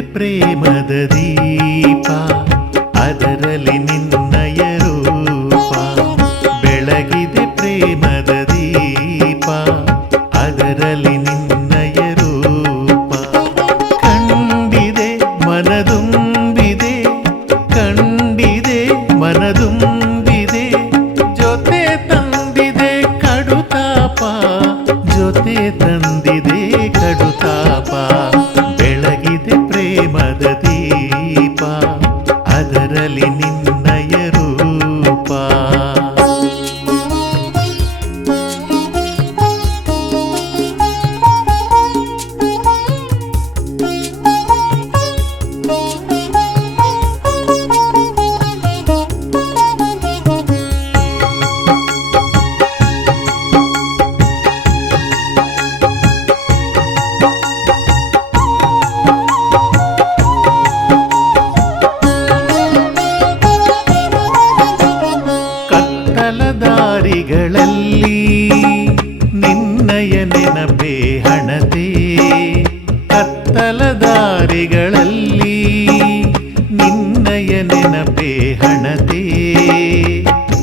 ಪ್ರೇಮದ ದೀಪ ಅದರಲ್ಲಿ ನಿನ್ನಯ ರೂಪ. ಬೆಳಗಿದೆ ಪ್ರೇಮ ದಾರಿಗಳಲ್ಲಿ ನಿನ್ನಯ ನೆನಪೇ ಹಣತೆ. ಕತ್ತಲ ದಾರಿಗಳಲ್ಲಿ ನಿನ್ನಯ ನೆನಪೇ ಹಣತೆ.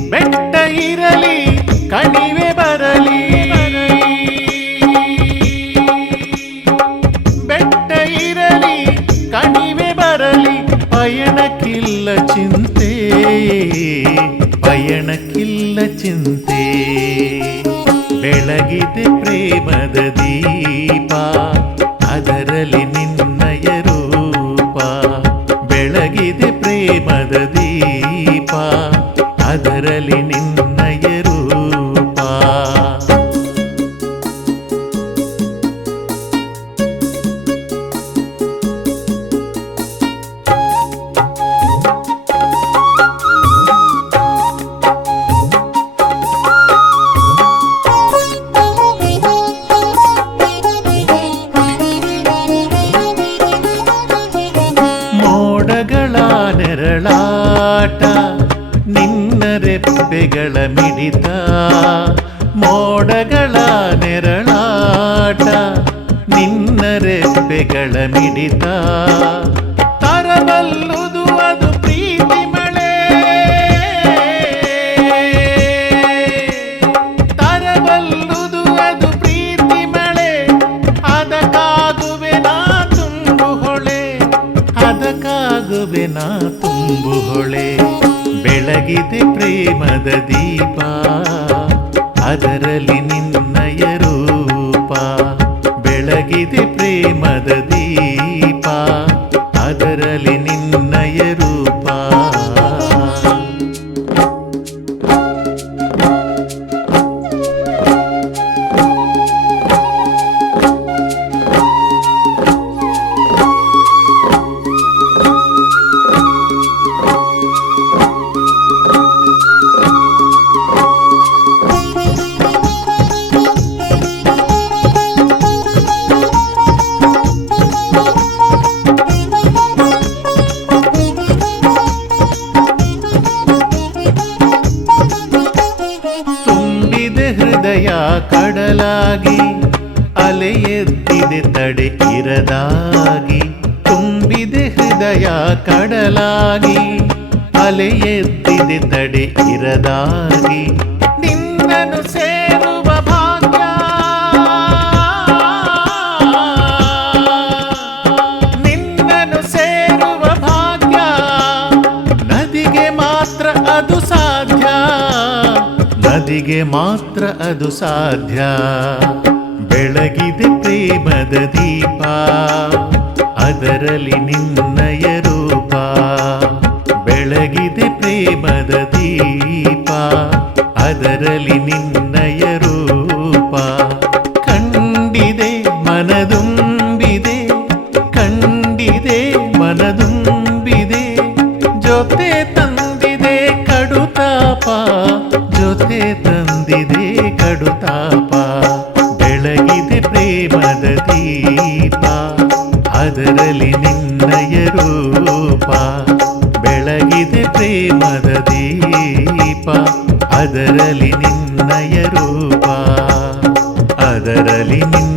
ಬೆಟ್ಟ ಇರಲಿ, ಕಣಿವೆ ಬರಲಿ. ಬೆಟ್ಟ ಇರಲಿ, ಕಣಿವೆ ಬರಲಿ, ಪಯಣಕ್ಕಿಲ್ಲ ಚಿಂತೆ. ಪಯಣಕ್ಕಿಲ್ಲ ಚಿಂತೆ. ಬೆಳಗಿದೆ ಪ್ರೇಮದ ದೀಪ. ಅದರಲ್ಲಿ ನಿನ್ನಯ ರೂಪ. ಬೆಳಗಿದೆ ಪ್ರೇಮದ ದೀಪ. ಅದರಲ್ಲಿ ರೆಪ್ಪೆಗಳ ಮಿಡಿತ ಮೋಡಗಳ ನೆರಳಾಟ ನಿನ್ನ ರೆಪ್ಪೆಗಳ ಮಿಡಿತ. ತರಬಲ್ಲುದು ಬೆಳಗಿದೆ ಪ್ರೇಮದ ದೀಪ ಕಡಲಾಗಿ ಅಲೆ ಎದ್ದಿದೆ ತಡೆ ಇರದಾಗಿ ತುಂಬಿದೆ ಹೃದಯ ಕಡಲಾಗಿ ಅಲೆ ಎದ್ದಿದೆ ತಡೆ ಇರದಾಗಿ ನದಿಗೆ ಮಾತ್ರ ಅದು ಸಾಧ್ಯ. ಬೆಳಗಿದೆ ಪ್ರೇಮದ ದೀಪ, ಅದರಲ್ಲಿ ನಿನ್ನಯ ರೂಪ. ಬೆಳಗಿದೆ ಪ್ರೇಮದ ದೀಪ, ಅದರಲ್ಲಿ ನಿನ್ನಯ ಅದರಲ್ಲಿ ನಿನ್ನಯ ರೂಪ ಅದರಲಿ ನಿನ್ನ